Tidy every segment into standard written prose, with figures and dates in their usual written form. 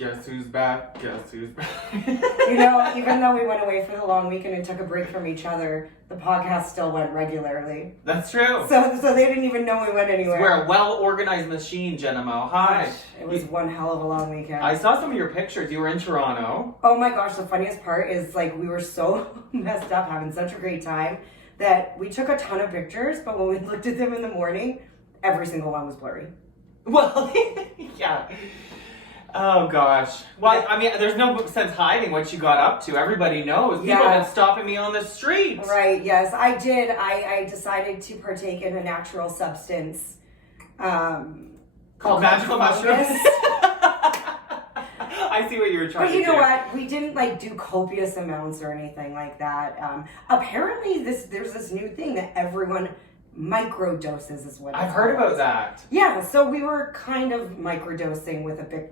Guess who's back? Guess who's back? You know, even though we went away for the long weekend and took a break from each other, the podcast still went regularly. That's true. So they didn't even know we went anywhere. We're a well-organized machine, Jenna Mo. Hi. It was one hell of a long weekend. I saw some of your pictures. You were in Toronto. Oh my gosh, the funniest part is like we were so messed up having such a great time that we took a ton of pictures, but when we looked at them in the morning, every single one was blurry. Well, yeah. Oh gosh. Well, I mean, there's no sense hiding what you got up to. Everybody knows. People have been stopping me on the street. Right, yes. I did. I decided to partake in a natural substance called magical mushrooms. I see what you were trying to do. But you know what? We didn't like do copious amounts or anything like that. Apparently there's this new thing that everyone microdoses is what it's I've heard called. about that. Yeah, so we were kind of microdosing with a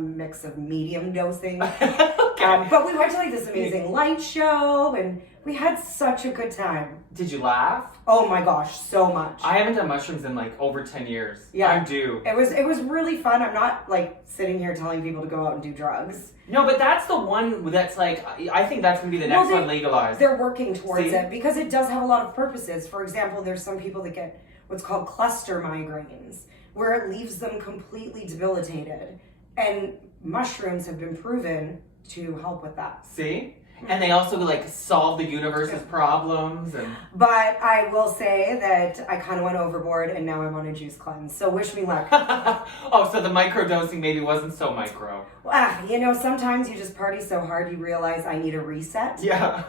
mix of medium dosing. Okay. But we went to like this amazing light show and we had such a good time. Did you laugh? Oh my gosh, so much. I haven't done mushrooms in like over 10 years. Yeah. I'm due. It was really fun. I'm not like sitting here telling people to go out and do drugs. No, but that's the one that's like, I think that's going to be the next one legalized. They're working towards it because it does have a lot of purposes. For example, there's some people that get what's called cluster migraines, where it leaves them completely debilitated. And mushrooms have been proven to help with that. See? And they also like solve the universe's problems. But I will say that I kind of went overboard and now I'm on a juice cleanse. So wish me luck. Oh, so the microdosing maybe wasn't so micro. You know, sometimes you just party so hard you realize I need a reset. Yeah.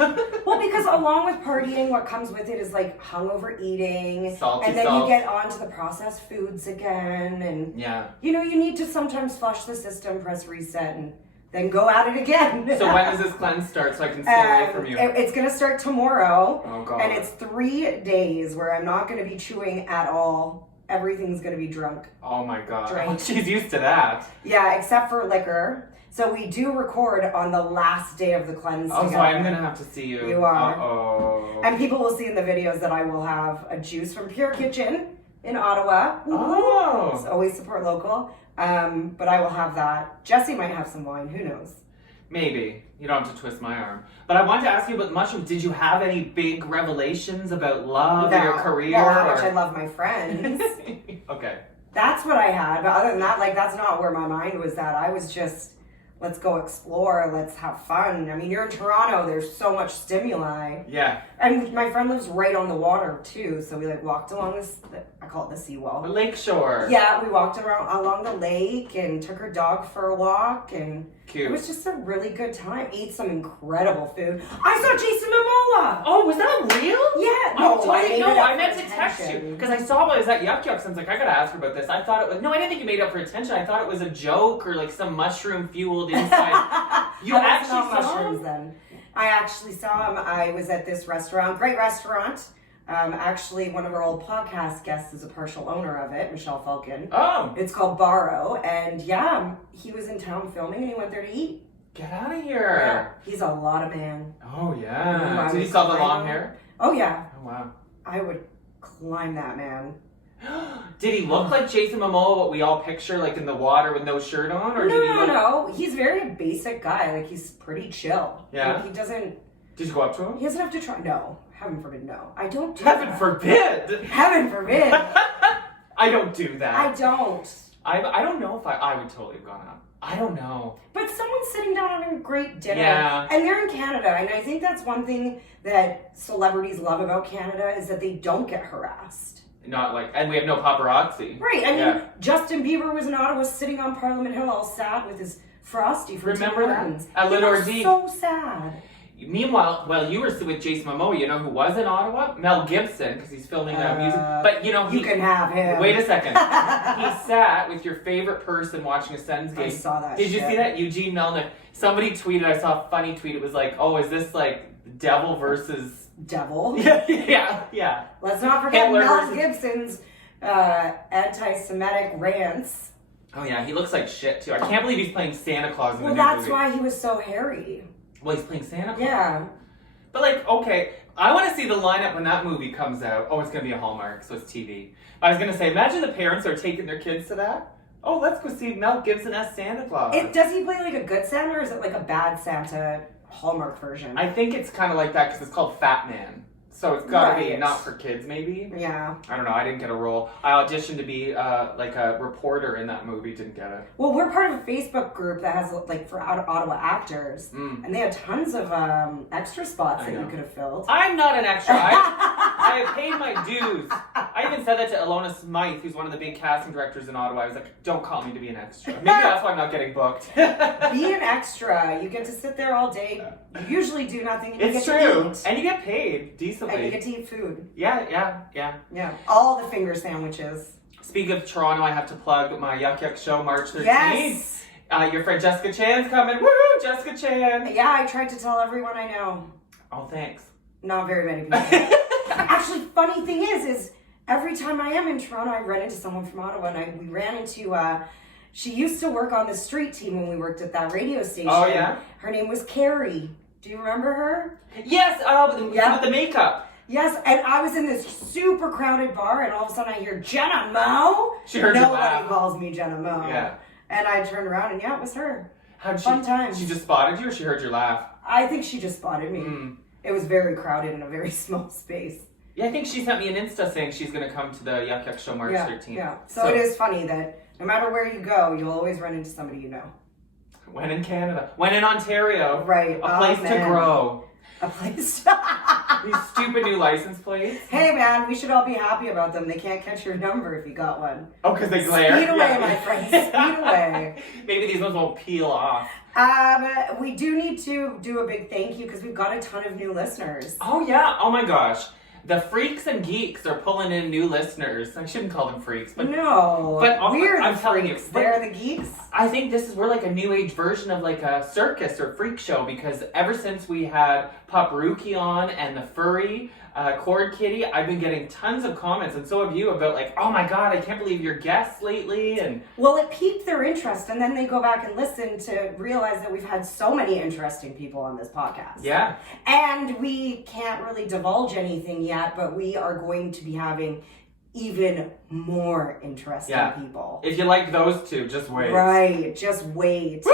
Well, because along with partying, what comes with it is like hungover eating. Salty and then salt. you get onto the processed foods again. And, you know, you need to sometimes flush the system, press reset, and then go at it again. So when does this cleanse start so I can stay away from you? It's going to start tomorrow. Oh, God. And it's 3 days where I'm not going to be chewing at all. Everything's going to be drunk. Oh, my God. Drink. She's used to that. Yeah, except for liquor. So we do record on the last day of the cleanse together. So I'm going to have to see you. You are. Uh-oh. And people will see in the videos that I will have a juice from Pure Kitchen in Ottawa. Oh. So always support local. But I will have that. Jesse might have some wine. Who knows? Maybe. You don't have to twist my arm. But I wanted to ask you about mushrooms. Did you have any big revelations about love or your career? Well, how much I love my friends. Okay. That's what I had. But other than that, like, that's not where my mind was at. I was just, let's go explore. Let's have fun. I mean, you're in Toronto. There's so much stimuli. Yeah. And my friend lives right on the water, too. So we, like, walked along this, I call it the seawall. The lakeshore. Yeah, we walked along the lake and took her dog for a walk. And cute. It was just a really good time. Ate some incredible food. I saw Jason Momoa. Oh, was that real? Yeah. I meant to text you. Because I saw I was at Yuck Yucks and I was like, I gotta ask her about this. I thought it was, no, I didn't think you made it up for attention. I thought it was a joke or like some mushroom fueled inside. You actually saw mushrooms then. I actually saw him. I was at this restaurant, great restaurant. Actually, one of our old podcast guests is a partial owner of it, Michelle Falcon. Oh. It's called Barrow. And yeah, he was in town filming and he went there to eat. Get out of here. Yeah, he's a lot of man. Oh, yeah. Did he still have the long hair? Oh, yeah. Oh, wow. I would climb that man. Did he look like Jason Momoa, what we all picture, like in the water with no shirt on? Or No. He's very basic guy. Like, he's pretty chill. Yeah. Like, he doesn't... Did you go up to him? He doesn't have to try... No. Heaven forbid, no. I don't do Heaven that. forbid! Heaven forbid! I don't do that. I don't. I don't know if I would totally have gone up. I don't know. But someone's sitting down having a great dinner. Yeah. And they're in Canada. And I think that's one thing that celebrities love about Canada is that they don't get harassed. Not like, and we have no paparazzi. Right. I mean, Justin Bieber was in Ottawa sitting on Parliament Hill all sad with his Frosty from Remember Tim that? Hortons. At Little He was Ordeal. so sad. Meanwhile, while you were with Jason Momoa, you know who was in Ottawa? Mel Gibson, because he's filming music. But you know, you can have him. Wait a second. He sat with your favorite person watching a Sens game. I saw that. Did you see that? Eugene Melnick. Somebody tweeted. I saw a funny tweet. It was like, "Oh, is this like devil versus devil?" Yeah. Let's not forget Hitler Mel versus... Gibson's anti-Semitic rants. Oh yeah, he looks like shit too. I can't believe he's playing Santa Claus in the new that's movie. why he was so hairy. Well, he's playing Santa Claus. Yeah. But like, okay, I want to see the lineup when that movie comes out. Oh, it's going to be a Hallmark, so it's TV. I was going to say, imagine the parents are taking their kids to that. Oh, let's go see Mel Gibson as Santa Claus. Does he play like a good Santa or is it like a bad Santa Hallmark version? I think it's kind of like that because it's called Fat Man. So it's gotta be Right. not for kids, maybe. Yeah. I don't know. I didn't get a role. I auditioned to be like a reporter in that movie. Didn't get it. Well, we're part of a Facebook group that has like for Ottawa actors, and they had tons of extra spots that you could have filled. I'm not an extra. I have paid my dues. I even said that to Ilona Smythe, who's one of the big casting directors in Ottawa. I was like, don't call me to be an extra. Maybe that's why I'm not getting booked. Be an extra. You get to sit there all day. You usually do nothing. And you It's get true. To eat. And you get paid decently. And you get to eat food. Yeah. Yeah. All the finger sandwiches. Speaking of Toronto, I have to plug my Yuck Yuck show, March 13th. Yes. Your friend Jessica Chan's coming. Woo! Jessica Chan. Yeah, I tried to tell everyone I know. Oh, thanks. Not very many people. Actually, funny thing is every time I am in Toronto, I run into someone from Ottawa, and we ran into. She used to work on the street team when we worked at that radio station. Oh yeah. Her name was Carrie. Do you remember her? Yes. With the makeup. Yes, and I was in this super crowded bar, and all of a sudden I hear Jenna Mo. She heard you Nobody laugh. calls me Jenna Mo. Yeah. And I turned around, and yeah, it was her. How'd Fun times. She just spotted you, or she heard your laugh? I think she just spotted me. It was very crowded in a very small space. Yeah, I think she sent me an Insta saying she's going to come to the Yuck Yuck show March 13th. Yeah. So it is funny that no matter where you go, you'll always run into somebody you know. When in Canada. When in Ontario. Right. A place to grow. A place. These stupid new license plates. Hey man, we should all be happy about them. They can't catch your number if you got one. Oh, because they glare? Speed away, my friend. Speed away. Maybe these ones won't peel off. We do need to do a big thank you because we've got a ton of new listeners. Oh, yeah. Oh, my gosh. The freaks and geeks are pulling in new listeners. I shouldn't call them freaks, but no, but we're I'm the telling freaks. you, They're the geeks. I think we're like a new age version of like a circus or freak show because ever since we had Paparuki on and the furry cord kitty, I've been getting tons of comments, and so have you, about like, oh my god, I can't believe your guests lately. And well, it piqued their interest, and then they go back and listen to realize that we've had so many interesting people on this podcast. Yeah. And we can't really divulge anything yet, but we are going to be having even more interesting people. If you like those two, just wait. Right, just wait.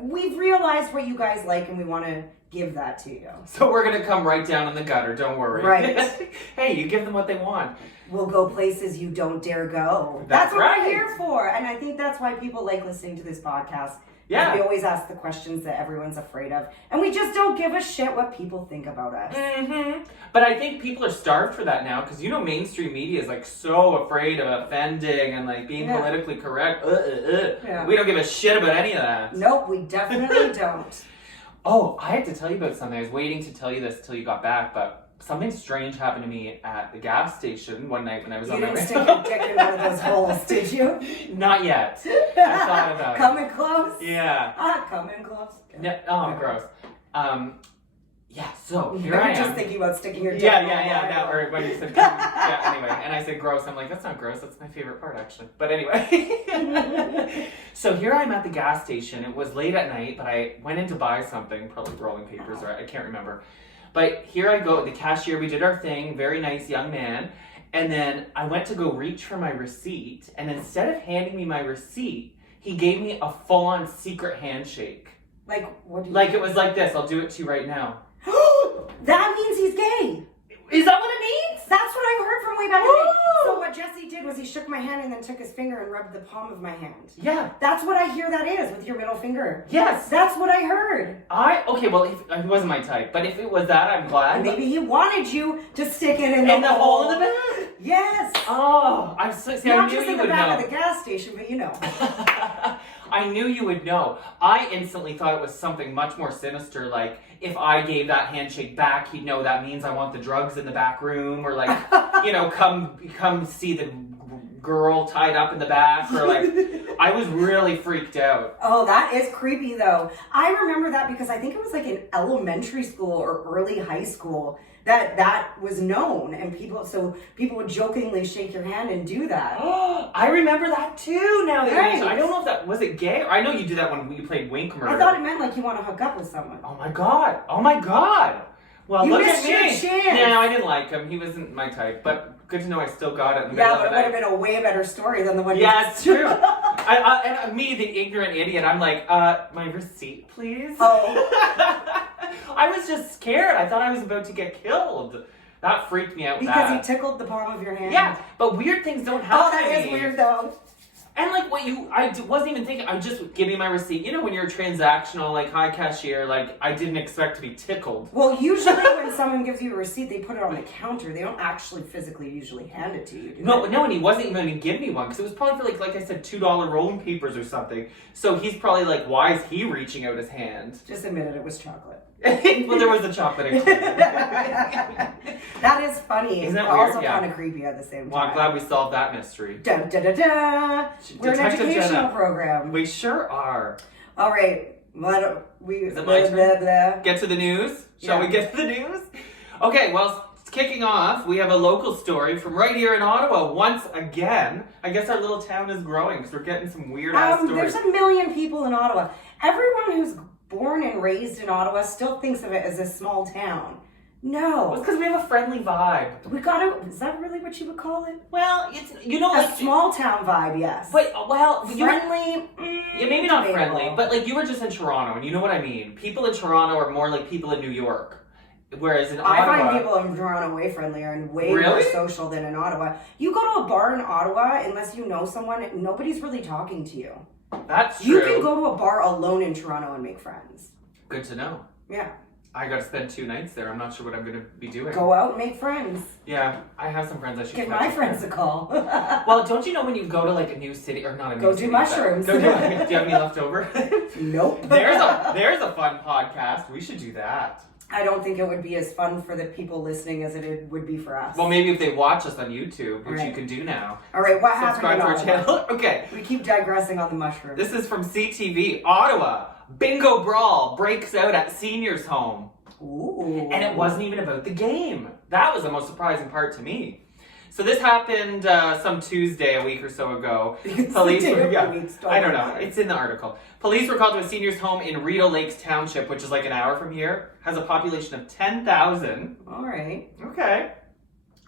We've realized what you guys like, and we want to give that to you. So we're going to come right down in the gutter, don't worry. Right. Hey, you give them what they want. We'll go places you don't dare go. That's what right. we're here for. And I think that's why people like listening to this podcast. Yeah. We always ask the questions that everyone's afraid of. And we just don't give a shit what people think about us. Mm-hmm. But I think people are starved for that now because, mainstream media is like so afraid of offending and like being politically correct. Yeah. We don't give a shit about any of that. Nope, we definitely don't. Oh, I have to tell you about something. I was waiting to tell you this till you got back, but something strange happened to me at the gas station one night when I was on my way. You didn't stick your dick in one of those holes, did you? Not yet. I thought about it. Coming close? Yeah. Coming close. Okay. No, oh, gross. Yeah, so here You're I am. just thinking about sticking your dick in Yeah. No, or when you said, yeah, anyway. And I said gross. I'm like, that's not gross. That's my favorite part, actually. But anyway. So here I'm at the gas station. It was late at night, but I went in to buy something, probably rolling papers, or I can't remember. But here I go, the cashier, we did our thing, very nice young man. And then I went to go reach for my receipt. And instead of handing me my receipt, he gave me a full-on secret handshake. Like, what do you Like, it was like this. I'll do it to you right now. That means he's gay. Is that what it means? That's what I've heard from way back in the day. So what Jesse did was he shook my hand and then took his finger and rubbed the palm of my hand. Yeah. That's what I hear that is, with your middle finger. Yes. That's what I heard. Okay, well, it wasn't my type, but if it was that, I'm glad. Maybe he wanted you to stick it in the hole in the back? Yes. Oh, I'm so, see, Not I knew just you in the would back know. of the gas station, but you know. I knew you would know. I instantly thought it was something much more sinister, like if I gave that handshake back, he'd know that means I want the drugs in the back room, or like, come see the girl tied up in the back, or like, I was really freaked out. Oh, that is creepy though. I remember that because I think it was like in elementary school or early high school that was known, and people would jokingly shake your hand and do that. I remember that too. Now that Right. you mention, I don't know if that was it gay. Or I know you did that when you played Wink Murder. I thought it meant like you want to hook up with someone. Oh my god. Well, You look missed at your me. chance. No, I didn't like him. He wasn't my type. But good to know I still got it in the Yeah, middle but of it the would have night. been a way better story than the one Yeah, you it's true. And me, the ignorant idiot, I'm like, my receipt, please? Oh. I was just scared. I thought I was about to get killed. That freaked me out Because bad. he tickled the palm of your hand? Yeah, but weird things don't Oh, happen to that me. is weird though. And like wasn't even thinking, I'm just giving my receipt. You know, when you're a transactional, like high cashier, like I didn't expect to be tickled. Well, usually when someone gives you a receipt, they put it on the counter. They don't actually physically usually hand it to you. Do No, they? and he wasn't even going to give me one because it was probably for like I said, $2 rolling papers or something. So he's probably like, why is he reaching out his hand? Just admit it was chocolate. Well, there was a chocolate included. That is funny. Isn't that but weird? also Yeah. kind of creepy at the same time. Well, I'm glad we solved that mystery. Dun, da, da, da. We're an Detective educational Jenna. program. We sure are. All right. Is it my turn? Get to the news? Shall we get to the news? Okay, well, kicking off, we have a local story from right here in Ottawa once again. I guess our little town is growing because we're getting some weird-ass stories. There's a million people in Ottawa. Everyone who's born and raised in Ottawa still thinks of it as a small town. Well, No. it's because we have a friendly vibe. We gotta, is that really what you would call it? Well, it's, you know, A like... small town vibe, yes. But, well... Friendly? Yeah, maybe not debatable. friendly, but like you were just in Toronto, and you know what I mean. People in Toronto are more like people in New York, whereas in I Ottawa, find people in Toronto way friendlier and way more Really? social than in Ottawa. You go to a bar in Ottawa, unless you know someone, nobody's really talking to you. that's true. You can go to a bar alone in Toronto and make friends. Good to know. Yeah. I got to spend 2 nights there. I'm not sure what I'm going to be doing. Go out and make friends. Yeah, I have some friends I should Give catch my up friends with. a call. Well, don't you know when you go to like a new city or not a new Go city? do mushrooms. Do you have any left over? Nope. There's a fun podcast. We should do that. I don't think it would be as fun for the people listening as it would be for us. Well, maybe if they watch us on YouTube, which you Right. can do now. All right, what happened Subscribe in to our Ottawa? channel. Okay. We keep digressing on the mushrooms. This is from CTV. Ottawa. Bingo brawl breaks out at seniors' home. Ooh. And it wasn't even about the game. That was the most surprising part to me. So this happened some Tuesday a week or so ago. Police were, I don't know. It's in the article. Police were called to a seniors' home in Rideau Lakes Township, which is like an hour from here. Has a population of 10,000. All right. Okay.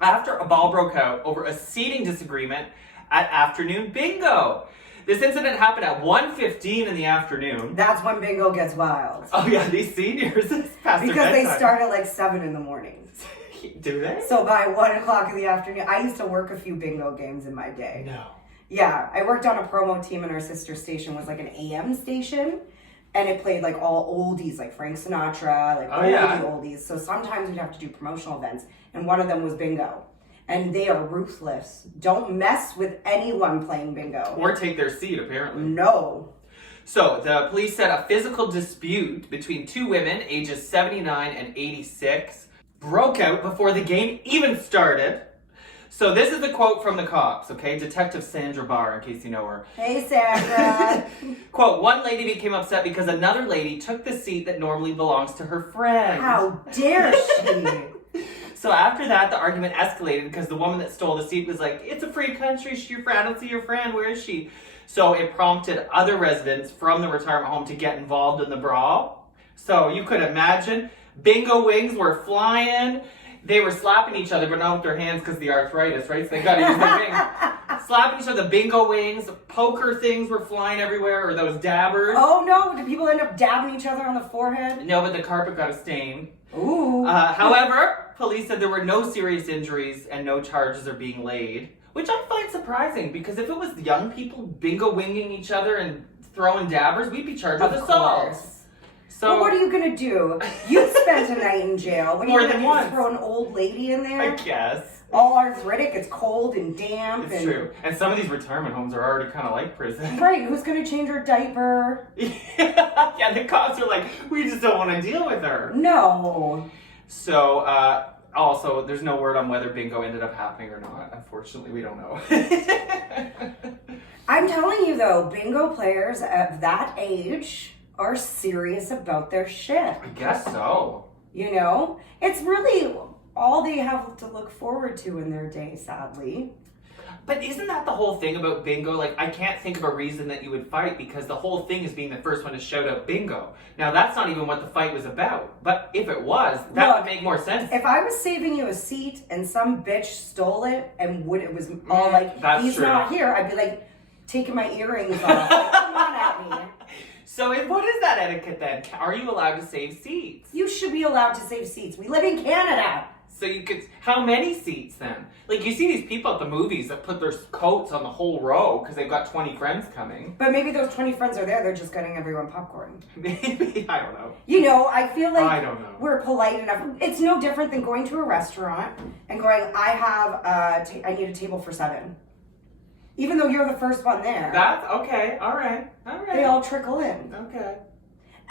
After a ball broke out over a seating disagreement at afternoon bingo. This incident happened at 1:15 in the afternoon. That's when bingo gets wild. Oh yeah, these seniors, it's past Because their they bedtime. start at like 7 in the morning. Do they? So by 1 o'clock in the afternoon, I used to work a few bingo games in my day. No. Yeah, I worked on a promo team and our sister station was like an AM station. And it played like all oldies, like Frank Sinatra, like oldies. So sometimes we'd have to do promotional events. And one of them was bingo. And they are ruthless. Don't mess with anyone playing bingo. Or take their seat, apparently. No. So, the police said a physical dispute between 2 women, ages 79 and 86, broke out before the game even started. So, this is a quote from the cops, okay? Detective Sandra Barr, in case you know her. Hey, Sandra. Quote, one lady became upset because another lady took the seat that normally belongs to her friend. How dare she? So after that, the argument escalated because the woman that stole the seat was like, it's a free country, she's your friend, I don't see your friend, where is she? So it prompted other residents from the retirement home to get involved in the brawl. So you could imagine, bingo wings were flying, they were slapping each other, but not with their hands because of the arthritis, right? So they gotta use their wings. Slapping each other, bingo wings, poker things were flying everywhere, or those dabbers. Oh no, did people end up dabbing each other on the forehead? No, but the carpet got a stain. Ooh. However, police said there were no serious injuries and no charges are being laid, which I find surprising because if it was young people bingo winging each other and throwing dabbers, we'd be charged with assault. So well, what are you gonna do? You spent a night in jail. What are More you than gonna once. do? Throw an old lady in there? I guess All arthritic, it's cold and damp. it's and... true. And some of these retirement homes are already kind of like prison. Right, who's gonna change her diaper? Yeah, the cops are like, we just don't want to deal with her. No. So, also, there's no word on whether bingo ended up happening or not. Unfortunately, we don't know. I'm telling you though, bingo players at that age are serious about their shit. I guess so. You know? It's really all they have to look forward to in their day, sadly. But isn't that the whole thing about bingo? Like, I can't think of a reason that you would fight because the whole thing is being the first one to shout out bingo. Now, that's not even what the fight was about. But if it was, that would make more sense. If I was saving you a seat and some bitch stole it and it was all like, that's he's true. not here, I'd be like, taking my earrings off. Like, come on at me. So what is that etiquette then? Are you allowed to save seats? You should be allowed to save seats. We live in Canada. So you could, how many seats then? Like you see these people at the movies that put their coats on the whole row because they've got 20 friends coming. But maybe those 20 friends are there, they're just getting everyone popcorn. Maybe, I don't know. You know, I feel like I don't know. we're polite enough. It's no different than going to a restaurant and going, I need a table for 7. Even though you're the first one there. That's okay, all right. They all trickle in. Okay.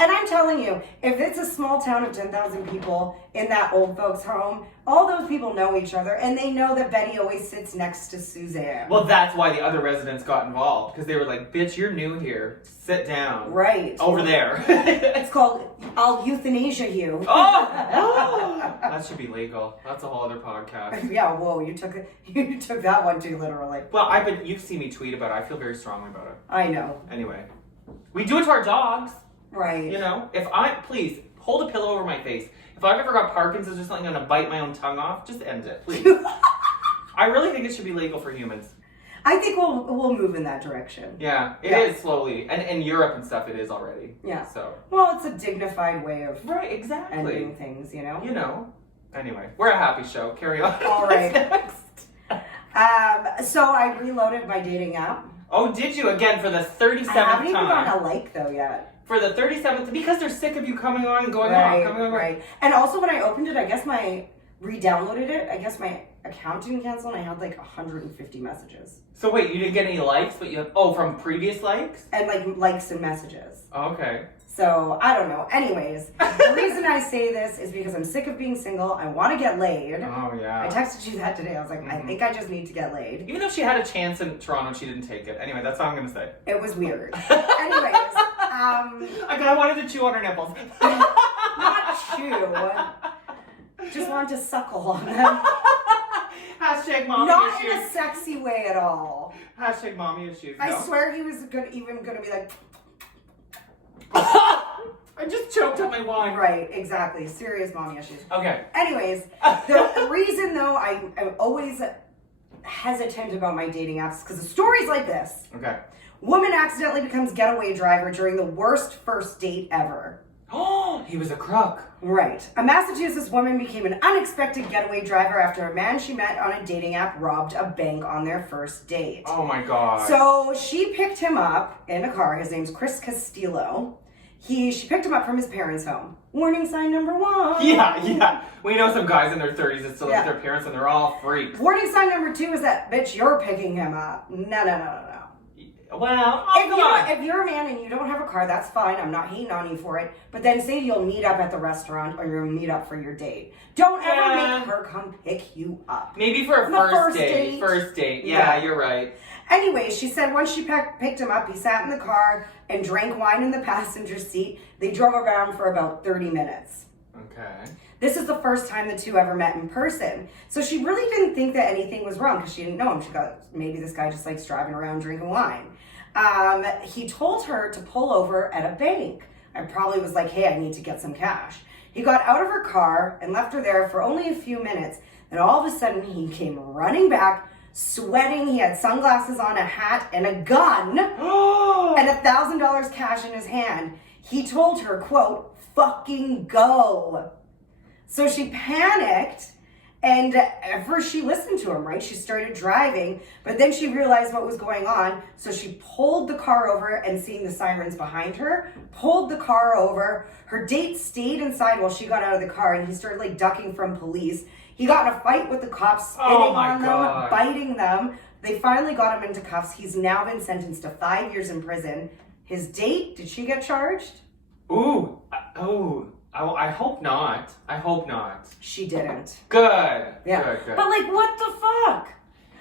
And I'm telling you, if it's a small town of 10,000 people in that old folks' home, all those people know each other, and they know that Betty always sits next to Suzanne. Well, that's why the other residents got involved, because they were like, bitch, you're new here. Sit down. Right. Over there. It's called, I'll euthanasia you. Oh! That should be legal. That's a whole other podcast. Yeah, whoa, you took that one too literally. Well, you've seen me tweet about it. I feel very strongly about it. I know. Anyway. We do it to our dogs. Right. You know, please, hold a pillow over my face. If I've ever got Parkinson's or something, I'm going to bite my own tongue off. Just end it, please. I really think it should be legal for humans. I think we'll move in that direction. Yeah, it is slowly. And in Europe and stuff, it is already. Yeah. So. Well, it's a dignified way of right, exactly. ending things, you know? You know. Anyway, we're a happy show. Carry on. All right. So I reloaded my dating app. Oh, did you? Again, for the 37th time. I haven't even gotten a like, though, yet. For the 37th, because they're sick of you coming on and going right, on, coming on. Right. And also when I opened it, I guess re-downloaded it, I guess my account didn't cancel and I had like 150 messages. So wait, you didn't get any likes, but you have, from previous likes? And like likes and messages. Oh, okay. So, I don't know. Anyways, the reason I say this is because I'm sick of being single. I want to get laid. Oh, yeah. I texted you that today. I was like, I think I just need to get laid. Even though she had a chance in Toronto, she didn't take it. Anyway, that's all I'm going to say. It was weird. Anyways, I wanted to chew on her nipples. not chew. Just wanted to suckle on them. Hashtag mommy Not issues. in a sexy way at all. Hashtag mommy issues. No. I swear he was even going to be like... I just choked on my wine. Right, exactly. Serious mommy issues. Okay. Anyways, the reason though I'm always hesitant about my dating apps because of stories like this. Okay. Woman accidentally becomes getaway driver during the worst first date ever. Oh, he was a crook. Right. A Massachusetts woman became an unexpected getaway driver after a man she met on a dating app robbed a bank on their first date. Oh my God. So she picked him up in a car. His name's Chris Castillo. She picked him up from his parents' home. Warning sign number 1. Yeah. We know some guys in their 30s that still live with their parents and they're all freaks. Warning sign number 2 is that, bitch, you're picking him up. No. Well, If you're a man and you don't have a car, that's fine. I'm not hating on you for it. But then say you'll meet up at the restaurant or you'll meet up for your date. Don't ever make her come pick you up. Maybe for a first date. First date. Yeah, you're right. Anyway, she said once she picked him up, he sat in the car and drank wine in the passenger seat. They drove around for about 30 minutes. Okay. This is the first time the two ever met in person. So she really didn't think that anything was wrong because she didn't know him. She got, maybe this guy just likes driving around drinking wine. He told her to pull over at a bank. I probably was like, hey, I need to get some cash. He got out of her car and left her there for only a few minutes. And all of a sudden he came running back, sweating. He had sunglasses on, a hat, and a gun, and $1,000 cash in his hand. He told her, quote, fucking go. So she panicked, and at first she listened to him, right? She started driving, but then she realized what was going on, so she pulled the car over, and seeing the sirens behind her, pulled the car over. Her date stayed inside while she got out of the car, and he started like ducking from police. He got in a fight with the cops, spitting on them, biting them. They finally got him into cuffs. He's now been sentenced to 5 years in prison. His date, did she get charged? I hope not. I hope not. She didn't. Good. Yeah. Good. But like, what the fuck?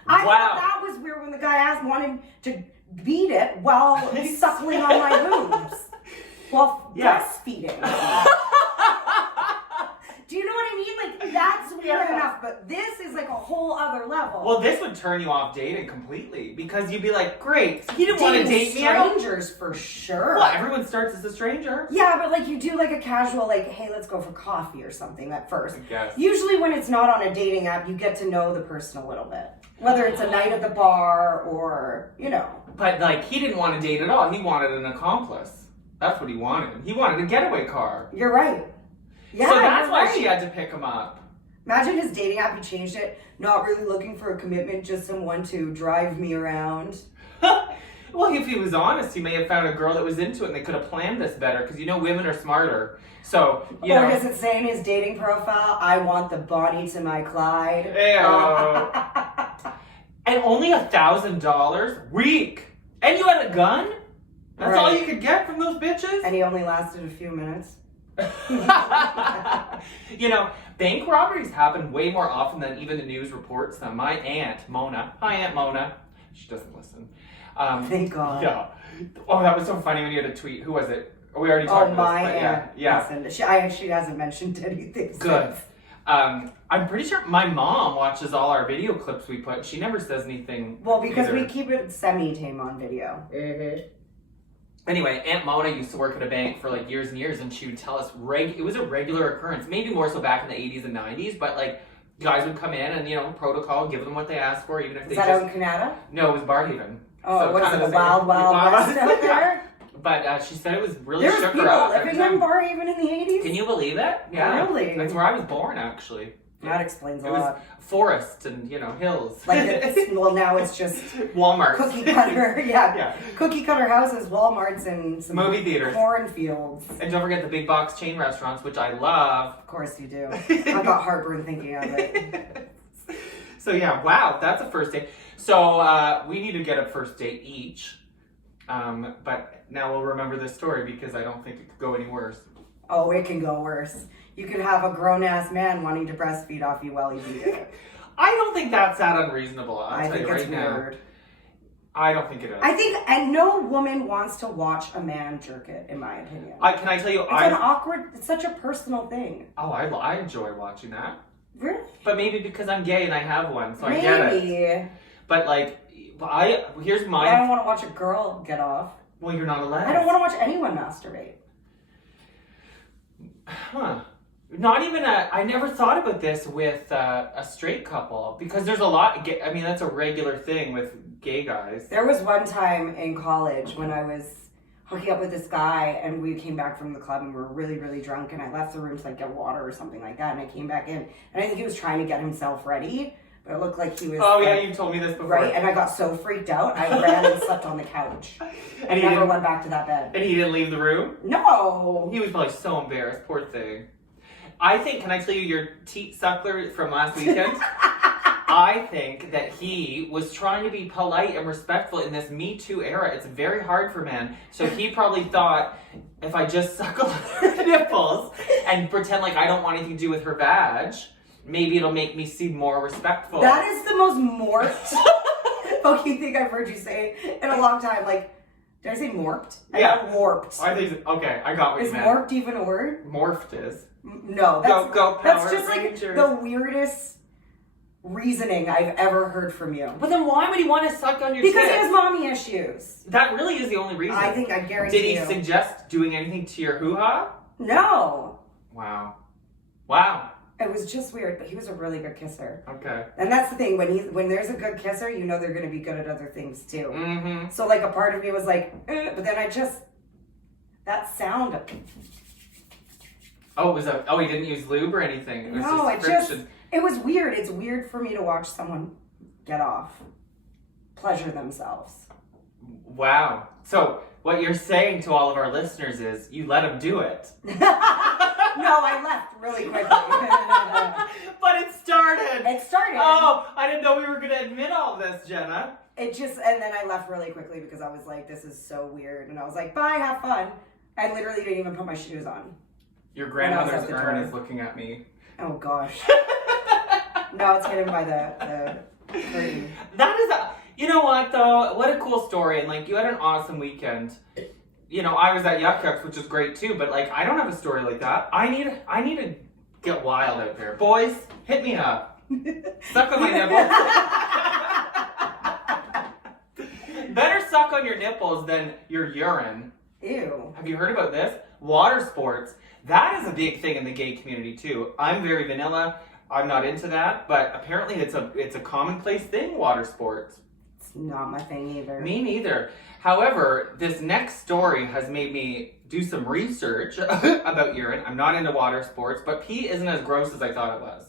I thought that was weird when the guy wanted to beat it while suckling on my boobs. While breastfeeding. Do you know what I mean? Like, that's weird enough, but this is like a whole other level. Well, this would turn you off dating completely because you'd be like, great, he didn't want to date me. Strangers for sure. Well, everyone starts as a stranger. Yeah, but like you do like a casual, like, hey, let's go for coffee or something at first. I guess. Usually when it's not on a dating app, you get to know the person a little bit. Whether it's a night at the bar or, you know. But like, he didn't want to date at all. He wanted an accomplice. That's what he wanted. He wanted a getaway car. You're right. Yeah, so that's why right. she had to pick him up. Imagine his dating app, he changed it. Not really looking for a commitment, just someone to drive me around. Well, if he was honest, he may have found a girl that was into it and they could have planned this better because, you know, women are smarter. So, you know. Or does it say in his dating profile, I want the Bonnie to my Clyde? Ew. And only $1,000? Weak. And you had a gun? That's all you could get from those bitches? And he only lasted a few minutes. You know, bank robberies happen way more often than even the news reports them. My aunt, Mona. Hi, Aunt Mona. She doesn't listen. Thank God. Yeah. Oh, that was so funny when you had a tweet. Who was it? We already talked about my this. aunt. Yeah. Listen, she hasn't mentioned anything. Good. Since. I'm pretty sure my mom watches all our video clips we put. She never says anything. Well, because either. we keep it semi-tame on video. Mm-hmm. Anyway, Aunt Mona used to work at a bank for like years and years, and she would tell us it was a regular occurrence, maybe more so back in the 80s and 90s, but like guys would come in and, you know, protocol, give them what they asked for, even if they Is that out in Canada? No, it was Barhaven. Oh, So what is kind it, of the Wild West out there? But she said it was really There was shook people her up. living in Barhaven in the 80s? Can you believe it? Yeah. Really? That's where I was born, actually. That explains a It was lot. forests and, you know, hills. Like, well, now it's just Walmart. cookie cutter, yeah. Yeah. Cookie cutter houses, Walmarts, and some Movie theaters. cornfields. And don't forget the big box chain restaurants, which I love. Of course you do. I got heartburn thinking of it. So yeah, wow, that's a first date. So we need to get a first date each. But now we'll remember this story because I don't think it could go any worse. Oh, it can go worse. You could have a grown-ass man wanting to breastfeed off you while you do it. I don't think that's that unreasonable. I'll I tell think you right it's now. weird. I don't think it is. I think, and no woman wants to watch a man jerk it, in my opinion. Can I tell you? It's such a personal thing. Oh, I enjoy watching that. Really? But maybe because I'm gay and I have one, so I get it. But like, here's I my. don't want to watch a girl get off. Well, you're not allowed. I don't want to watch anyone masturbate. Huh. Not even I never thought about this with a straight couple because there's a lot. I mean, that's a regular thing with gay guys. There was one time in college when I was hooking up with this guy and we came back from the club and we were really, really drunk and I left the room to like get water or something like that and I came back in and I think he was trying to get himself ready, but it looked like he was. Oh yeah, you told me this before. Right, and I got so freaked out, I ran and slept on the couch. And never went back to that bed. And he didn't leave the room? No! He was probably so embarrassed, poor thing. I think, can I tell you your teat suckler from last weekend? I think that he was trying to be polite and respectful in this Me Too era. It's very hard for men. So he probably thought, if I just suckle her nipples and pretend like I don't want anything to do with her vag, maybe it'll make me seem more respectful. That is the most morphed fucking thing I've heard you say in a long time. Like, did I say morphed? I got warped. Okay, I got what you Is meant. morphed even a word? Morphed is. No, that's, Go that's Power just Rangers. like the weirdest reasoning I've ever heard from you. But then why would he want to suck on your Because tits? he has mommy issues. That really is the only reason. I guarantee Did he you. suggest doing anything to your hoo-ha? No. Wow. It was just weird, but he was a really good kisser. Okay. And that's the thing, when there's a good kisser, you know they're going to be good at other things too. Mm-hmm. So like a part of me was like, but then that sound of... Oh, he didn't use lube or anything. It was No, just friction. it was weird. It's weird for me to watch someone get off, pleasure themselves. Wow. So what you're saying to all of our listeners is you let him do it. No, I left really quickly. But it started. It started. Oh, I didn't know we were going to admit all this, Jenna. And then I left really quickly because I was like, this is so weird. And I was like, bye, have fun. I literally didn't even put my shoes on. Your grandmother's the urn door. is looking at me. Oh gosh. No, it's hidden by the curtain. That is you know what though? What a cool story. And like, you had an awesome weekend. You know, I was at Yuck Yucks, which was great too, but like, I don't have a story like that. I need to get wild out there. Boys, hit me up. Suck on my nipples. Better suck on your nipples than your urine. Ew. Have you heard about this? Water sports. That is a big thing in the gay community too. I'm very vanilla. I'm not into that, but apparently it's a commonplace thing, water sports. It's not my thing either. Me neither. However, this next story has made me do some research about urine. I'm not into water sports, but pee isn't as gross as I thought it was.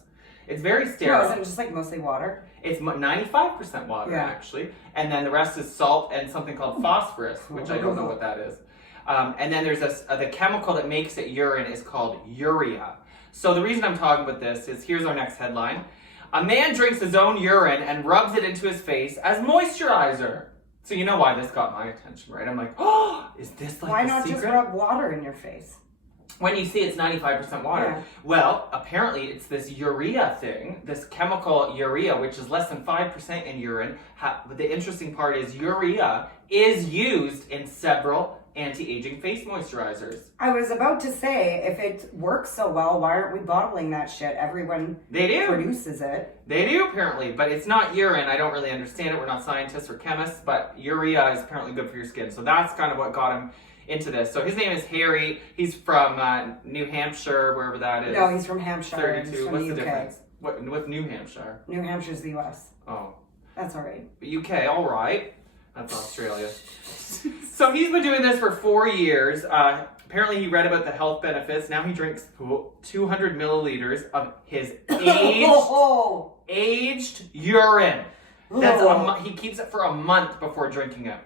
It's very sterile. No, isn't it just like mostly water? It's 95% water, actually. And then the rest is salt and something called phosphorus, which I don't know what that is. And then there's the chemical that makes it urine is called urea. So the reason I'm talking about this is, here's our next headline. A man drinks his own urine and rubs it into his face as moisturizer. So you know why this got my attention, right? I'm like, oh, is this like why the not secret? just rub water in your face? When you see it's 95% water. Yeah. Well, apparently it's this urea thing, this chemical urea, which is less than 5% in urine. But the interesting part is urea is used in several anti-aging face moisturizers. I was about to say, if it works so well, why aren't we bottling that shit? Everyone produces it. They do, apparently, but it's not urine. I don't really understand it. We're not scientists or chemists, but urea is apparently good for your skin. So that's kind of what got him into this. So his name is Harry. He's from New Hampshire, wherever that is. No, he's from Hampshire. 32. He's from What's the the UK. difference? What's New Hampshire? New Hampshire's the US. Oh. That's all right. UK, all right. That's Australia. So he's been doing this for 4 years. Apparently he read about the health benefits. Now he drinks 200 milliliters of his aged urine. That's he keeps it for a month before drinking it.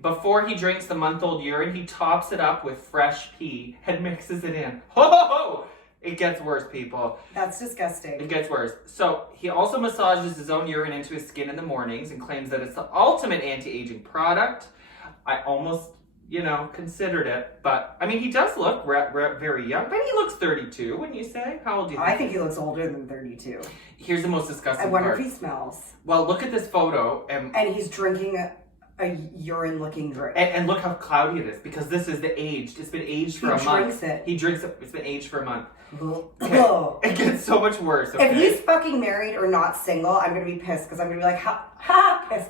Before he drinks the month-old urine, he tops it up with fresh pee and mixes it in. Ho! It gets worse, people. That's disgusting. It gets worse. So he also massages his own urine into his skin in the mornings and claims that it's the ultimate anti-aging product. I almost, considered it. But, I mean, he does look very young. But he looks 32, wouldn't you say? How old do you think? I think he looks older than 32. Here's the most disgusting I wonder part. if he smells. Well, look at this photo. And he's drinking a urine-looking drink. And look how cloudy it is, because this is the aged. It's been aged for a month. He drinks it. He drinks it. It's been aged for a month. Okay. It gets so much worse. Okay? If he's fucking married or not single, I'm gonna be pissed because I'm gonna be like, pissed.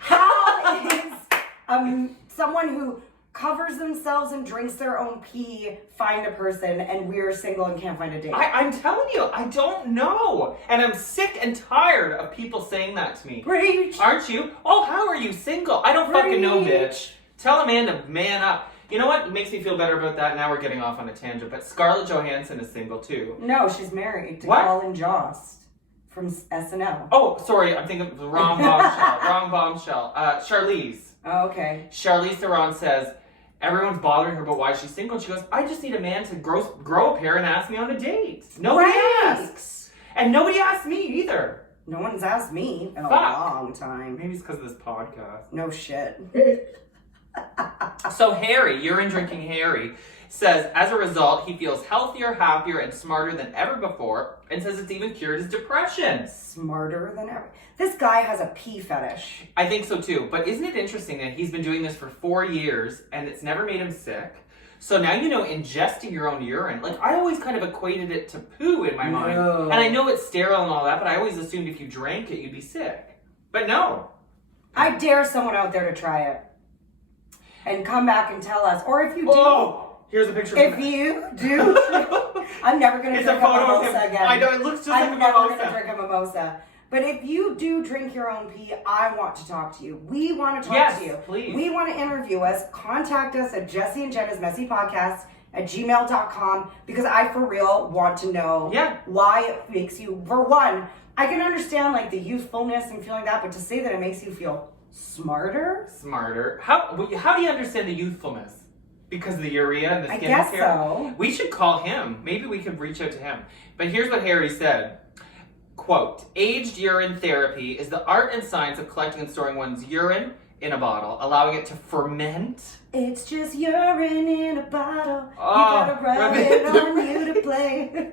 How is someone who covers themselves and drinks their own pee find a person, and we're single and can't find a date? I'm telling you, I don't know. And I'm sick and tired of people saying that to me. Preach. Aren't you? Oh, how are you single? I don't fucking know, bitch. Tell a man to man up. You know what? It makes me feel better about that. Now we're getting off on a tangent. But Scarlett Johansson is single too. No, she's married to What? Colin Jost from SNL. Oh, sorry. I'm thinking of the wrong bombshell. Wrong bombshell. Charlize. Oh, okay. Charlize Theron says, everyone's bothering her about why she's single. She goes, I just need a man to grow a pair and ask me on a date. Nobody asks. And nobody asks me either. No one's asked me in a long time. Maybe it's because of this podcast. No shit. So Harry, urine drinking Harry, says as a result he feels healthier, happier, and smarter than ever before, and says it's even cured his depression. Smarter than ever. This guy has a pee fetish. I think so too. But isn't it interesting that he's been doing this for 4 years and it's never made him sick? So now ingesting your own urine. Like, I always kind of equated it to poo in my mind. And I know it's sterile and all that, but I always assumed if you drank it, you'd be sick. But no. I dare someone out there to try it. And come back and tell us. Or if you do... Oh! Here's a picture of If you do... I'm never going to drink a mimosa again. I know, it looks just like a I'm never mimosa. going to drink a mimosa. But if you do drink your own pee, I want to talk to you. We want to talk to you. Yes, please. We want to interview us. Contact us at Jessie and Jenna's Messy Podcast at gmail.com because I, for real, want to know why it makes you... For one, I can understand, like, the youthfulness and feeling that, but to say that it makes you feel smarter? Smarter. How do you understand the youthfulness? Because of the urea and the skin care? I guess so. We should call him. Maybe we could reach out to him. But here's what Harry said. Quote, aged urine therapy is the art and science of collecting and storing one's urine in a bottle, allowing it to ferment. It's just urine in a bottle. You gotta rub it on you to play.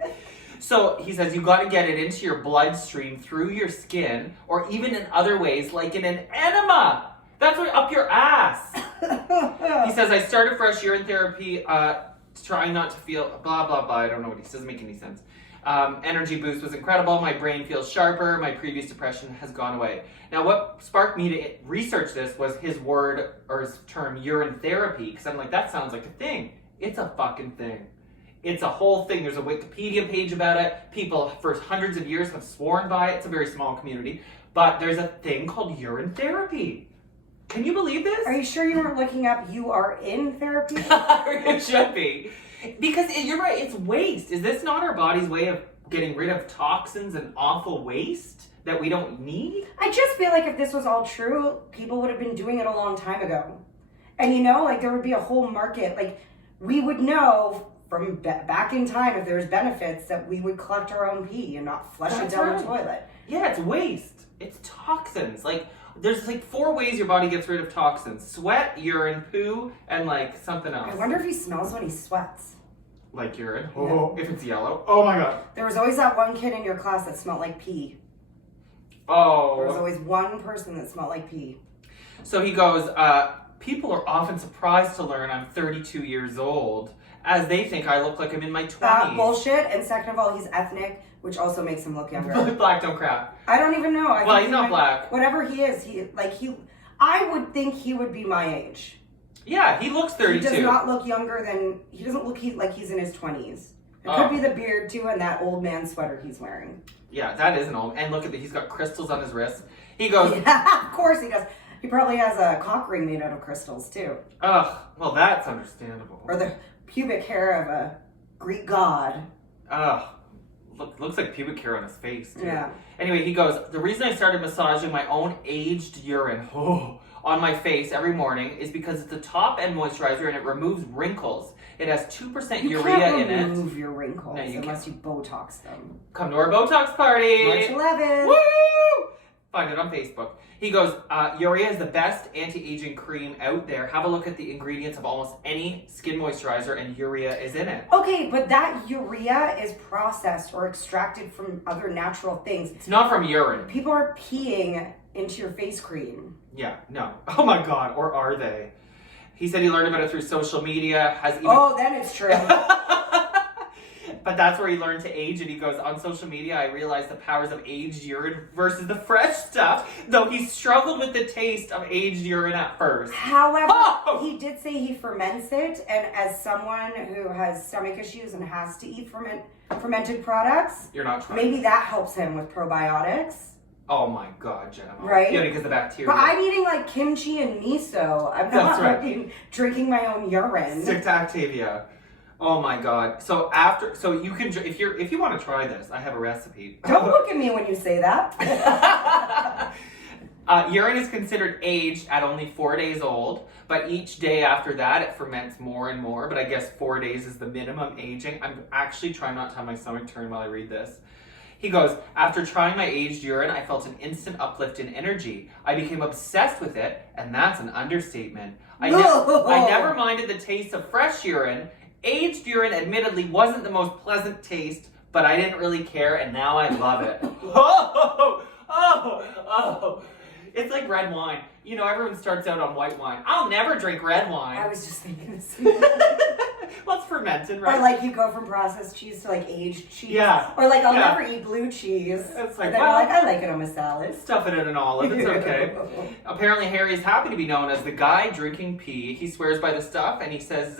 So he says you got to get it into your bloodstream through your skin, or even in other ways, like in an enema. That's right, up your ass. He says, I started fresh urine therapy, trying not to feel blah, blah, blah. I don't know what he says. Doesn't make any sense. Energy boost was incredible. My brain feels sharper. My previous depression has gone away. Now, what sparked me to research this was his word or his term urine therapy, because I'm like, that sounds like a thing. It's a fucking thing. It's a whole thing. There's a Wikipedia page about it. People for hundreds of years have sworn by it. It's a very small community. But there's a thing called urine therapy. Can you believe this? Are you sure you weren't looking up you are in therapy? It should be. Because you're right, it's waste. Is this not our body's way of getting rid of toxins and awful waste that we don't need? I just feel like if this was all true, people would have been doing it a long time ago. And you know, like there would be a whole market. Like we would know from back in time if there's benefits that we would collect our own pee and not flush it down the toilet. Yeah, it's waste. It's toxins. Like there's like 4 ways your body gets rid of toxins: sweat, urine, poo, and like something else. I wonder if he smells when he sweats. Like urine? Yeah. Oh, if it's yellow. Oh my god. There was always that one kid in your class that smelled like pee. Oh. There was always one person that smelled like pee. So he goes, people are often surprised to learn I'm 32 years old, as they think I look like I'm in my 20s. Bullshit. And second of all, he's ethnic, which also makes him look younger. Black don't crap. I don't even know. Well, he's not black. Whatever he is, I would think he would be my age. Yeah, he looks 32. He does not look younger than, he doesn't look like he's in his 20s. It could be the beard too and that old man sweater he's wearing. Yeah, that is an old, and look at he's got crystals on his wrists. He goes, Yeah, of course he does. He probably has a cock ring made out of crystals too. ugh, well that's understandable. Or the pubic hair of a Greek god. Ugh, looks like pubic hair on his face too. Yeah. Anyway, he goes, the reason I started massaging my own aged urine on my face every morning is because it's a top-end moisturizer and it removes wrinkles. It has 2% urea in it. You can't remove your wrinkles unless can't. you Botox them. Come to our Botox party! March 11th. Woo! Find it on Facebook. He goes, urea is the best anti-aging cream out there. Have a look at the ingredients of almost any skin moisturizer and urea is in it. Okay, but that urea is processed or extracted from other natural things. It's not from urine. People are peeing into your face cream. Yeah, no. Oh my god, or are they? He said he learned about it through social media, has even... Oh, then it's true. But that's where he learned to age it. He goes, on social media, I realized the powers of aged urine versus the fresh stuff, though he struggled with the taste of aged urine at first. However, he did say he ferments it, and as someone who has stomach issues and has to eat fermented products, You're not trying. maybe that helps him with probiotics. Oh my god, Jenna. Right? Yeah, because the bacteria. But I'm eating like kimchi and miso. I'm not That's right. drinking my own urine. Stick to Actavia. Oh my god. So you can, if you want to try this, I have a recipe. Don't look at me when you say that. Urine is considered aged at only 4 days old, but each day after that it ferments more and more, but I guess 4 days is the minimum aging. I'm actually trying not to have my stomach turn while I read this. He goes, after trying my aged urine, I felt an instant uplift in energy. I became obsessed with it, and that's an understatement. I never minded the taste of fresh urine. Aged urine admittedly wasn't the most pleasant taste, but I didn't really care, and now I love it. Oh. It's like red wine. You know, everyone starts out on white wine. I'll never drink red wine. I was just thinking this. Well, it's fermented, right? Or like you go from processed cheese to like aged cheese. Yeah. Or like I'll never eat blue cheese. It's like, and then well, you're like, I like it on my salad. Stuff it in an olive, it's okay. Apparently Harry is happy to be known as the guy drinking pee. He swears by the stuff and he says,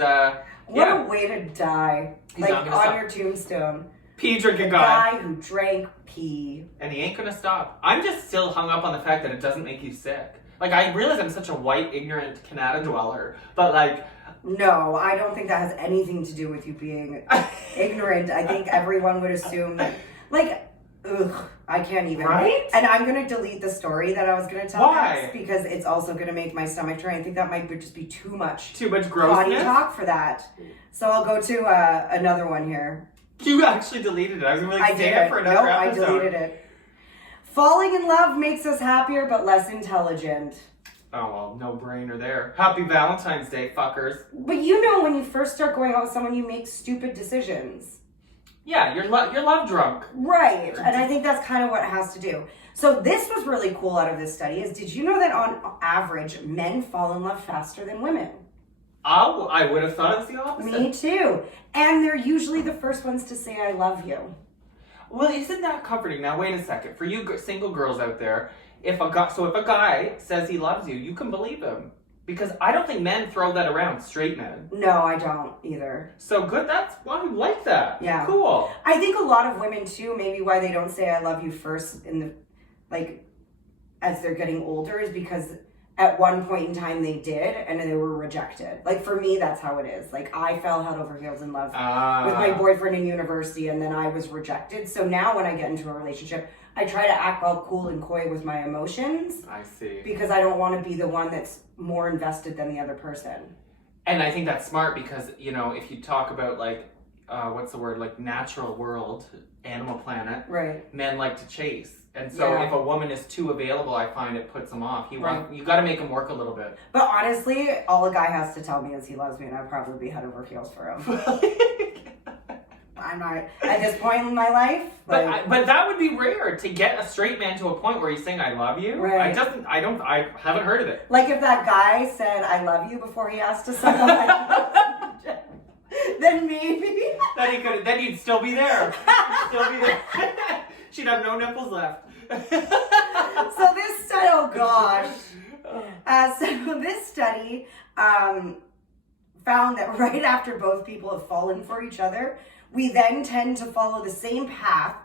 what a way to die. He's like not gonna on stop. your tombstone. Pee drinking Guy who drank pee. And he ain't gonna stop. I'm just still hung up on the fact that it doesn't make you sick. Like, I realize I'm such a white, ignorant Canada dweller, but like... No, I don't think that has anything to do with you being ignorant. I think everyone would assume that, like, ugh, I can't even. Right? And I'm going to delete the story that I was going to tell Why? next because it's also going to make my stomach turn. I think that might just be too much potty grossness? talk for that. So I'll go to another one here. You actually deleted it. I was gonna I like, did save it it. for another I episode. deleted it. Falling in love makes us happier but less intelligent. Oh, well, no brainer there. Happy Valentine's Day, fuckers. But you know when you first start going out with someone, you make stupid decisions. Yeah, you're love drunk. Right, and I think that's kind of what it has to do. So this was really cool out of this study is, did you know that on average, men fall in love faster than women? Oh, I would have thought it's the opposite. Me too. And they're usually the first ones to say, I love you. Well, isn't that comforting? Now, wait a second. For you single girls out there, if a guy says he loves you, you can believe him. Because I don't think men throw that around, straight men. No, I don't either. So good, that's why I like that. Yeah. Cool. I think a lot of women too, maybe why they don't say I love you first in the, like, as they're getting older is because at one point in time they did and they were rejected. Like for me, that's how it is. Like I fell head over heels in love with my boyfriend in university and then I was rejected. So now when I get into a relationship, I try to act all cool and coy with my emotions. I see. Because I don't want to be the one that's more invested than the other person. And I think that's smart because, you know, if you talk about like, what's the word, like natural world, Animal Planet, right? Men like to chase. And so if a woman is too available, I find it puts them off. You got to make them work a little bit. But honestly, all a guy has to tell me is he loves me and I'd probably be head over heels for him. I'm not at this point in my life. Like, but that would be rare to get a straight man to a point where he's saying I love you. Right. I haven't heard of it. Like if that guy said I love you before he asked to suckle my then maybe. Then you'd still be there. You'd still be there. She'd have no nipples left. So this study, oh gosh. So this study found that right after both people have fallen for each other, we then tend to follow the same path,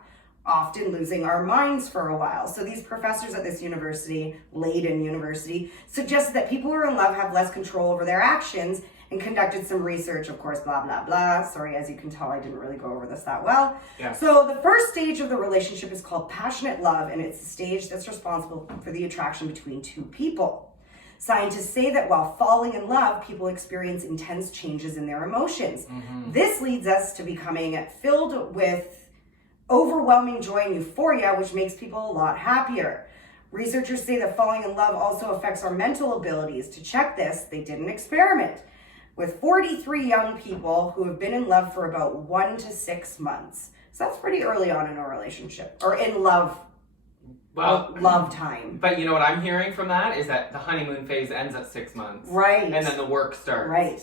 often losing our minds for a while. So these professors at this university, Leiden University, suggested that people who are in love have less control over their actions and conducted some research, of course, blah, blah, blah. Sorry, as you can tell, I didn't really go over this that well. Yeah. So the first stage of the relationship is called passionate love, and it's the stage that's responsible for the attraction between two people. Scientists say that while falling in love, people experience intense changes in their emotions. Mm-hmm. This leads us to becoming filled with overwhelming joy and euphoria, which makes people a lot happier. Researchers say that falling in love also affects our mental abilities. To check this, they did an experiment with 43 young people who have been in love for about 1 to 6 months. So that's pretty early on in a relationship, or in love. Well, love time. But you know what I'm hearing from that is that the honeymoon phase ends at 6 months. Right. And then the work starts. Right.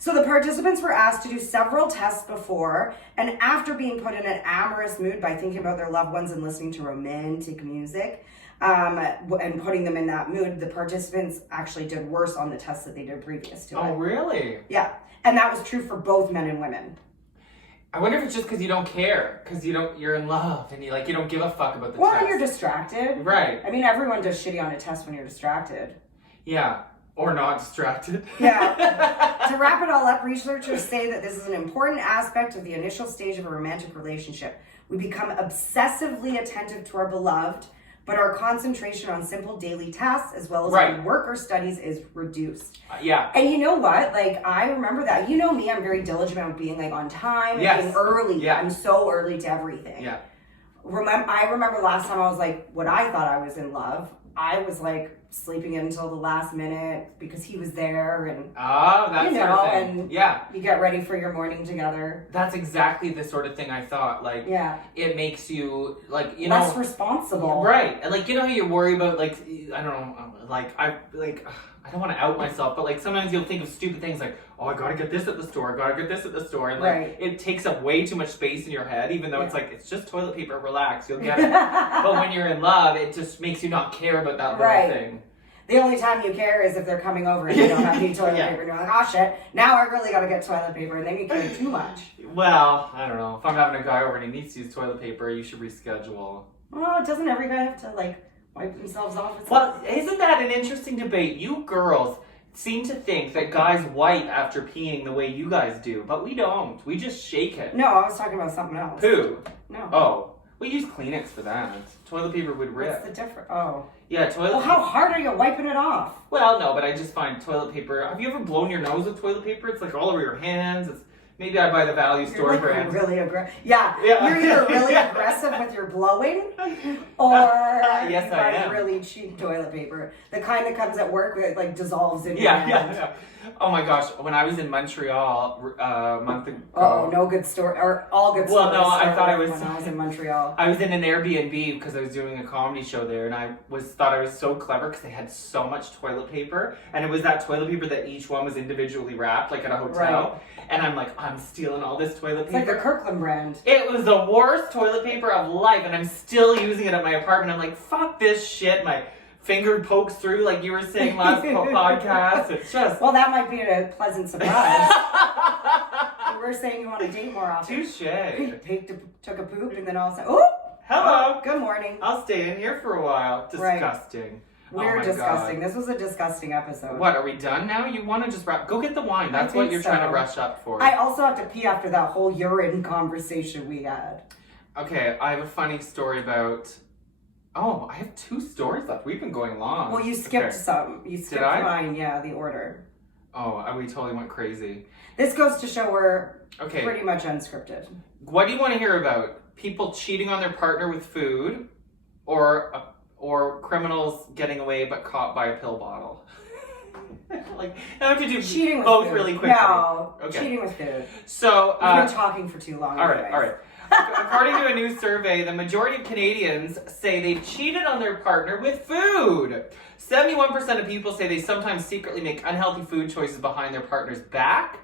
So the participants were asked to do several tests before and after being put in an amorous mood by thinking about their loved ones and listening to romantic music and putting them in that mood, the participants actually did worse on the tests that they did previous to it. Oh, really? Yeah. And that was true for both men and women. I wonder if it's just because you don't care, because you're in love and you don't give a fuck about the test. Well, you're distracted. Right. I mean, everyone does shitty on a test when you're distracted. Yeah. Or not distracted. Yeah. To wrap it all up, researchers say that this is an important aspect of the initial stage of a romantic relationship. We become obsessively attentive to our beloved, but our concentration on simple daily tasks as well as our work or studies is reduced. Yeah. And you know what? Like, I remember that. You know me, I'm very diligent about being like on time and being early. Yeah. I'm so early to everything. Yeah. I remember last time I was like, when I thought I was in love, I was like sleeping in until the last minute because he was there and that sort of thing. And yeah. You get ready for your morning together. That's exactly the sort of thing I thought. Like, it makes you less responsible. Right. And how you worry about I don't know, I don't want to out myself, but sometimes you'll think of stupid things like, oh, I gotta get this at the store, and it takes up way too much space in your head, even though it's just toilet paper, relax, you'll get it. But when you're in love, it just makes you not care about that little thing. The only time you care is if they're coming over and you don't have any toilet paper, and you're like, oh shit, now I really gotta get toilet paper, and then you care too much. Well, I don't know, if I'm having a guy over and he needs to use toilet paper, you should reschedule. Well, doesn't every guy have to wipe themselves off? Well, isn't that an interesting debate? You girls seem to think that guys wipe after peeing the way you guys do, but we don't. We just shake it. No, I was talking about something else. Poo? No. Oh. We use Kleenex for that. Toilet paper would rip. What's the difference? Oh. Yeah, toilet paper. Well, how hard are you wiping it off? Well, no, but I just find toilet paper... Have you ever blown your nose with toilet paper? It's all over your hands. Maybe I buy the value store brand. Really aggressive. Yeah. You're either really aggressive with your blowing, or yes, you buy really cheap toilet paper. The kind that comes at work that dissolves in your hand. Yeah. Oh my gosh, when I was in Montreal a month ago. Oh, no good story, or all good stories. Well, no, I thought I was. When I was in Montreal. I was in an Airbnb because I was doing a comedy show there, and I thought I was so clever because they had so much toilet paper, and it was that toilet paper that each one was individually wrapped, like at a hotel. Right. And I'm like, I'm stealing all this toilet paper. It's like the Kirkland brand. It was the worst toilet paper of life, and I'm still using it at my apartment. I'm like, fuck this shit. My finger pokes through like you were saying last podcast. It's just... Well, that might be a pleasant surprise. You were saying you want to date more often. Touche. Took a poop and then all of a sudden, oh! Hello. Good morning. I'll stay in here for a while. Disgusting. We're oh my disgusting. God. This was a disgusting episode. What, are we done now? You want to just wrap? Go get the wine. That's what you're trying to rush up for. I also have to pee after that whole urine conversation we had. Okay, I have a funny story about... Oh, I have 2 stories left. We've been going long. Well, you skipped some. You skipped mine, yeah, the order. Oh, we totally went crazy. This goes to show we're pretty much unscripted. What do you want to hear about? People cheating on their partner with food, or criminals getting away but caught by a pill bottle? Like, I have to do cheating with both food. Really quickly. No, okay. Cheating with food. So we've been talking for too long. All right. According to a new survey, the majority of Canadians say they've cheated on their partner with food. 71% of people say they sometimes secretly make unhealthy food choices behind their partner's back.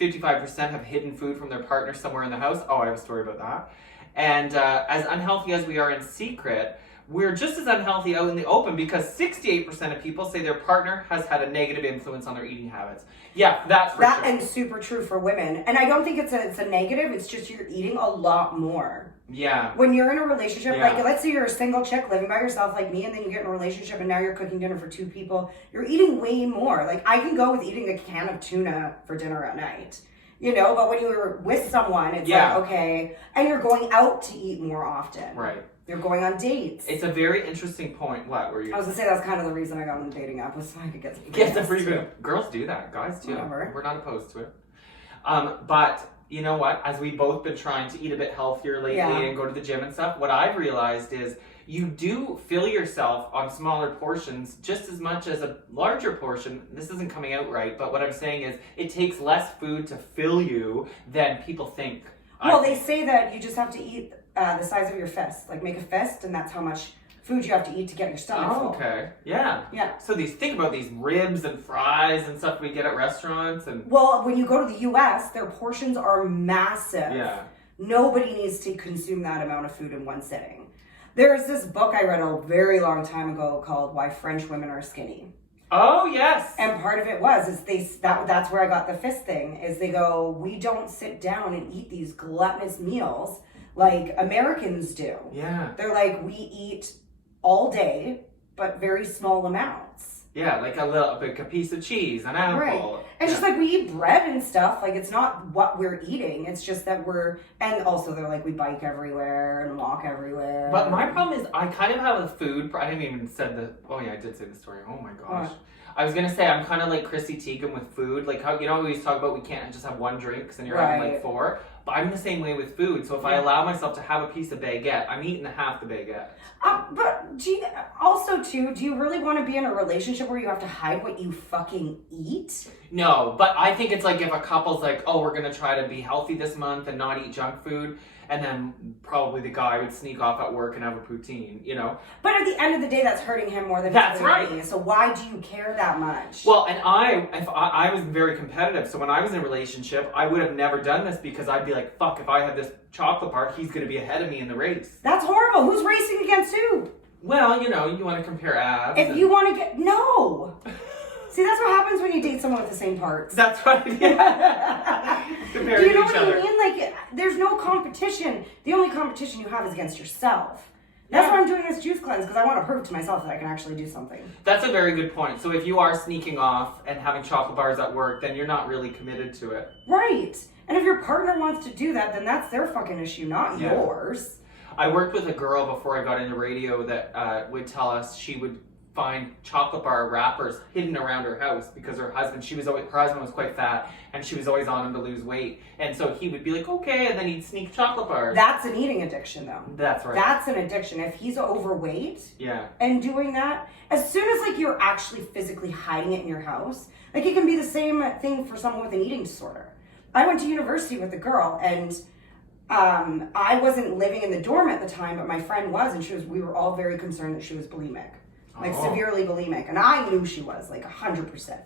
55% have hidden food from their partner somewhere in the house. Oh, I have a story about that. And as unhealthy as we are in secret, we're just as unhealthy out in the open because 68% of people say their partner has had a negative influence on their eating habits. Yeah, that's for sure. And super true for women. And I don't think it's a negative. It's just you're eating a lot more. Yeah. When you're in a relationship, like let's say you're a single chick living by yourself like me, and then you get in a relationship and now you're cooking dinner for 2 people, you're eating way more. Like I can go with eating a can of tuna for dinner at night. You know, but when you're with someone, it's like, okay, and you're going out to eat more often. Right. You're going on dates. It's a very interesting point. What were you? I was gonna say that's kind of the reason I got on the dating app was so I could get some free food. Girls do that. Guys too. Whatever. We're not opposed to it. But you know what? As we've both been trying to eat a bit healthier lately and go to the gym and stuff, what I've realized is you do fill yourself on smaller portions just as much as a larger portion. This isn't coming out right, but what I'm saying is it takes less food to fill you than people think. Well, they say that you just have to eat the size of your fist. Like make a fist, and that's how much food you have to eat to get your stomach full. Okay. Yeah. Yeah. So think about these ribs and fries and stuff we get at restaurants and... Well, when you go to the US, their portions are massive. Yeah. Nobody needs to consume that amount of food in one sitting. There's this book I read a very long time ago called Why French Women Are Skinny. Oh, yes. And part of it that's where I got the fist thing, is they go, we don't sit down and eat these gluttonous meals like Americans do. Yeah. They're like, we eat all day, but very small amounts. Yeah, like a piece of cheese, an apple. Right. It's just like we eat bread and stuff. Like it's not what we're eating. It's just that and also they're like we bike everywhere and walk everywhere. But my problem is I kind of have a food, I didn't even oh yeah, I did say the story. Oh my gosh. What? I was going to say I'm kind of like Chrissy Teigen with food. Like how, we always talk about we can't just have one drink because then you're having like 4. But I'm the same way with food. So if I allow myself to have a piece of baguette, I'm eating half the baguette. But do you really want to be in a relationship where you have to hide what you fucking eat? No, but I think it's like if a couple's like, oh, we're going to try to be healthy this month and not eat junk food, and then probably the guy would sneak off at work and have a poutine, you know? But at the end of the day, that's hurting him more than that's it's hurting me. So why do you care that much? Well, and I was very competitive. So when I was in a relationship, I would have never done this because I'd be like, fuck, if I have this chocolate bar, he's going to be ahead of me in the race. That's horrible. Who's racing against who? Well, you want to compare abs. If you want to no. See, that's what happens when you date someone with the same parts. That's right. Yeah. Compare Do you know each what other. I mean? Like, there's no competition. The only competition you have is against yourself. That's why I'm doing this juice cleanse, because I want to prove to myself that I can actually do something. That's a very good point. So if you are sneaking off and having chocolate bars at work, then you're not really committed to it. Right. And if your partner wants to do that, then that's their fucking issue, not yours. I worked with a girl before I got into radio that would tell us she would find chocolate bar wrappers hidden around her house because her husband was quite fat and she was always on him to lose weight. And so he would be like, okay, and then he'd sneak chocolate bars. That's an eating addiction, though. That's right. That's an addiction. If he's overweight and doing that, as soon as like you're actually physically hiding it in your house, like it can be the same thing for someone with an eating disorder. I went to university with a girl, and I wasn't living in the dorm at the time, but my friend was, and we were all very concerned that she was bulimic. Severely bulimic. And I knew she was, like 100%.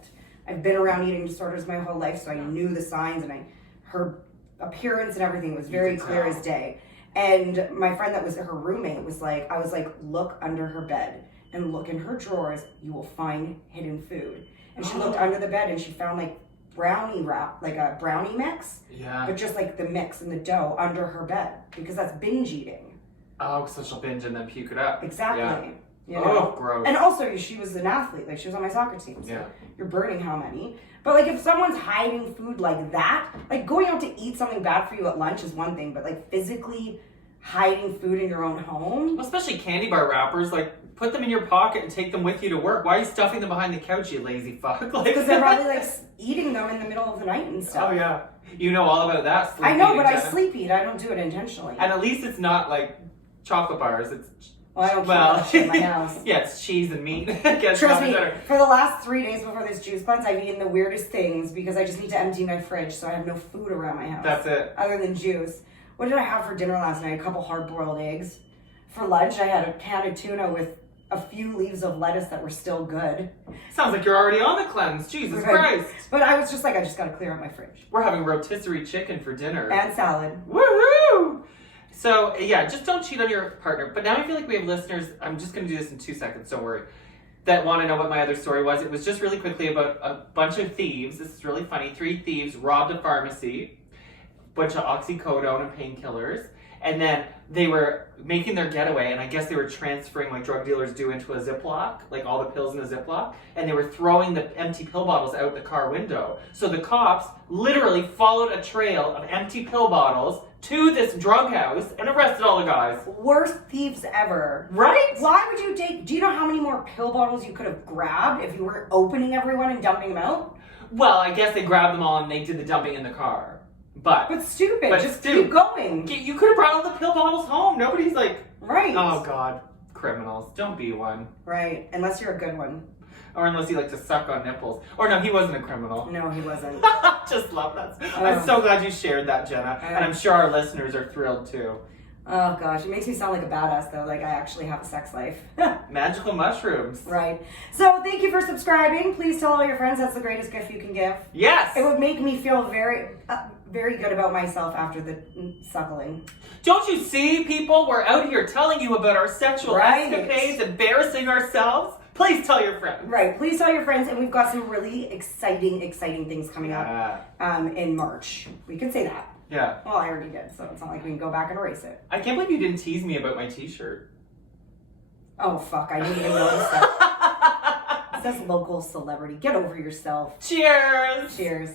I've been around eating disorders my whole life, so I knew the signs, and her appearance and everything was very clear as day. And my friend that was her roommate was like, I was like, look under her bed. and look in her drawers. You will find hidden food. And she looked under the bed and she found like brownie wrap, like a brownie mix. Yeah. But just like the mix and the dough under her bed because that's binge eating. Oh, so she'll binge and then puke it up. Exactly. Yeah. You know? Oh, gross. And also, she was an athlete. Like, she was on my soccer team. So Yeah. you're burning how many? But, like, if someone's hiding food like that, like, going out to eat something bad for you at lunch is one thing. But, like, physically hiding food in your own home? Especially candy bar wrappers. Like, put them in your pocket and take them with you to work. Why are you stuffing them behind the couch, you lazy fuck? Like, Because they're probably, like, eating them in the middle of the night and stuff. Oh, yeah. You know all about that. Sleep I know, eating, but I Jenna. sleep eat. I don't do it intentionally. And at least it's not, like, chocolate bars. It's... Well, I don't keep that shit in my house. Yeah, it's cheese and meat. Gets Trust probably me, better. for the last 3 days before this juice cleanse, I've eaten the weirdest things because I just need to empty my fridge so I have no food around my house. That's it. Other than juice. What did I have for dinner last night? A couple hard-boiled eggs. For lunch, I had a can of tuna with a few leaves of lettuce that were still good. Sounds like you're already on the cleanse. Jesus Right. Christ. But I was just like, I just gotta clear out my fridge. We're having rotisserie chicken for dinner. And salad. Woohoo! So, yeah, just don't cheat on your partner. But now I feel like we have listeners, I'm just going to do this in 2 seconds, don't worry, that want to know what my other story was. It was just really quickly about a bunch of thieves. This is really funny. 3 thieves robbed a pharmacy, bunch of oxycodone and painkillers, and then they were making their getaway, and I guess they were transferring, like drug dealers do, into a Ziploc, like all the pills in a Ziploc, and they were throwing the empty pill bottles out the car window. So the cops literally followed a trail of empty pill bottles to this drug house and arrested all the guys. Worst thieves ever. Right? Why would you take... Do you know how many more pill bottles you could have grabbed if you weren't opening everyone and dumping them out? Well, I guess they grabbed them all and they did the dumping in the car. But But stupid. But just dude, keep going. you could have brought all the pill bottles home. Nobody's like, Right. oh God, criminals. Don't be one. Right. Unless you're a good one. Or unless you like to suck on nipples. Or no, he wasn't a criminal. No, he wasn't. Just love that. I'm so glad you shared that, Jenna. And I'm sure our listeners are thrilled too. Oh gosh, it makes me sound like a badass though, like I actually have a sex life. Magical mushrooms. Right. So thank you for subscribing. Please tell all your friends that's the greatest gift you can give. Yes! It would make me feel very good about myself after the suckling. Don't you see, people? We're out here telling you about our sexual Right. escapades, embarrassing ourselves. Please tell your friends. Right. Please tell your friends, and we've got some really exciting things coming up Yeah. in March. We can say that. Yeah. Well, I already did, so it's not like we can go back and erase it. I can't believe you didn't tease me about my t-shirt. Oh fuck, I didn't even notice that. It says local celebrity. Get over yourself. Cheers! Cheers.